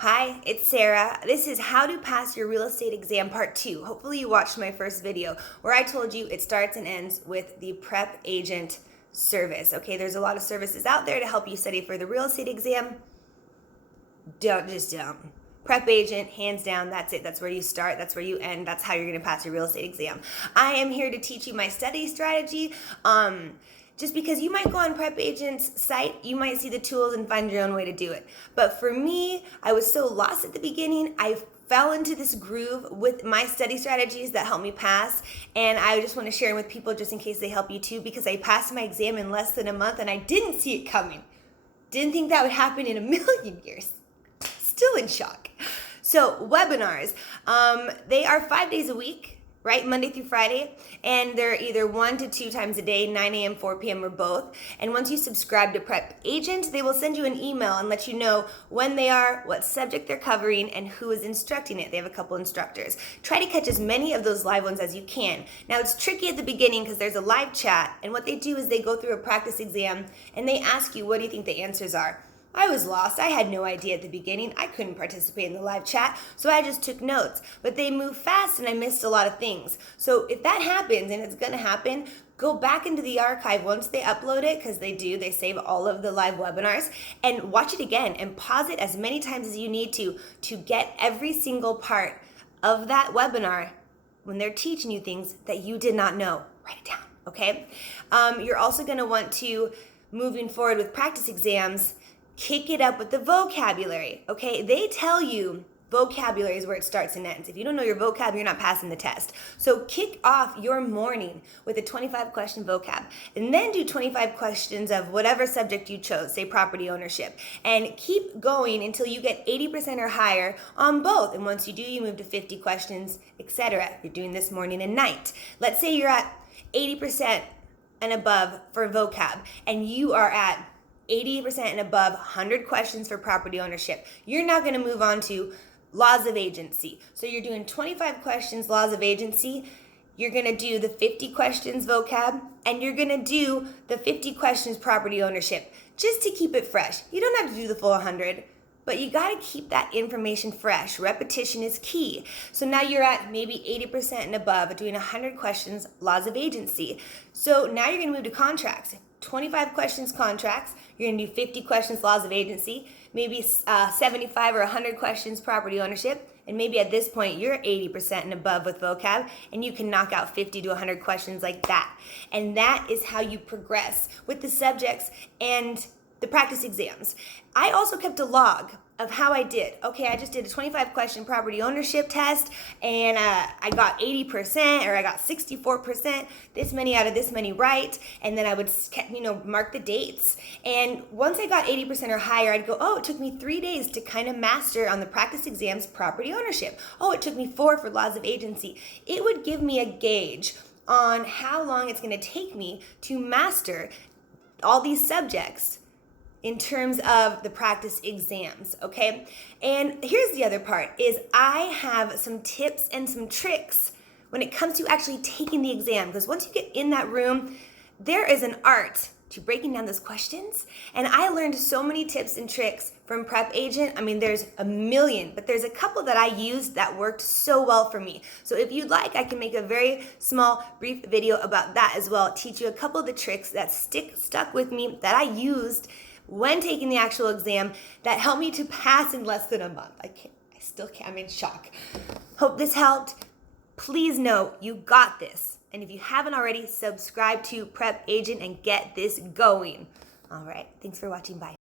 Hi, it's Sarah. This is How to Pass Your Real Estate Exam Part 2. Hopefully you watched my first video where I told you it starts and ends with the prep agent service. Okay, there's a lot of services out there to help you study for the real estate exam. Don't. Prep agent, hands down, that's it. That's where you start, that's where you end, that's how you're gonna pass your real estate exam. I am here to teach you my study strategy. Just because you might go on Prep Agent's site, you might see the tools and find your own way to do it. But for me, I was so lost at the beginning, I fell into this groove with my study strategies that helped me pass, and I just want to share them with people just in case they help you too, because I passed my exam in less than a month and I didn't see it coming. Didn't think that would happen in a million years. Still in shock. So webinars, they are 5 days a week, right? Monday through Friday. And they're either 1 to 2 times a day, 9 a.m., 4 p.m., or both. And once you subscribe to Prep Agent, they will send you an email and let you know when they are, what subject they're covering, and who is instructing it. They have a couple instructors. Try to catch as many of those live ones as you can. Now, it's tricky at the beginning because there's a live chat. And what they do is they go through a practice exam and they ask you, what do you think the answers are? I was lost. I had no idea at the beginning. I couldn't participate in the live chat, so I just took notes. But they move fast and I missed a lot of things. So if that happens, and it's going to happen, go back into the archive once they upload it, because they save all of the live webinars, and watch it again and pause it as many times as you need to get every single part of that webinar when they're teaching you things that you did not know. Write it down, okay? You're also going to want to, moving forward with practice exams, kick it up with the vocabulary, okay? They tell you vocabulary is where it starts and ends. If you don't know your vocab, you're not passing the test. So kick off your morning with a 25-question vocab, and then do 25 questions of whatever subject you chose, say property ownership, and keep going until you get 80% or higher on both. And once you do, you move to 50 questions, etc. You're doing this morning and night. Let's say you're at 80% and above for vocab, and you are at 80% and above, 100 questions for property ownership. You're now going to move on to laws of agency. So you're doing 25 questions, laws of agency. You're going to do the 50 questions vocab, and you're going to do the 50 questions property ownership, just to keep it fresh. You don't have to do the full 100, but you got to keep that information fresh. Repetition is key. So now you're at maybe 80% and above, doing 100 questions, laws of agency. So now you're going to move to contracts. 25 questions contracts, you're going to do 50 questions laws of agency, maybe 75 or 100 questions property ownership, and maybe at this point you're 80% and above with vocab, and you can knock out 50 to 100 questions like that. And that is how you progress with the subjects and the practice exams. I also kept a log of how I did. Okay, I just did a 25-question property ownership test, and I got 80%, or I got 64%, this many out of this many right, and then I would mark the dates. And once I got 80% or higher, I'd go, oh, it took me 3 days to kind of master on the practice exams property ownership. Oh, it took me 4 for laws of agency. It would give me a gauge on how long it's going to take me to master all these subjects in terms of the practice exams, okay? And here's the other part, is I have some tips and some tricks when it comes to actually taking the exam, because once you get in that room, there is an art to breaking down those questions, and I learned so many tips and tricks from Prep Agent. I mean, there's a million, but there's a couple that I used that worked so well for me. So if you'd like, I can make a very small, brief video about that as well, teach you a couple of the tricks that stuck with me, that I used when taking the actual exam, that helped me to pass in less than a month. I still can't, I'm in shock. Hope this helped. Please know you got this. And if you haven't already, subscribe to Prep Agent and get this going. All right, thanks for watching, bye.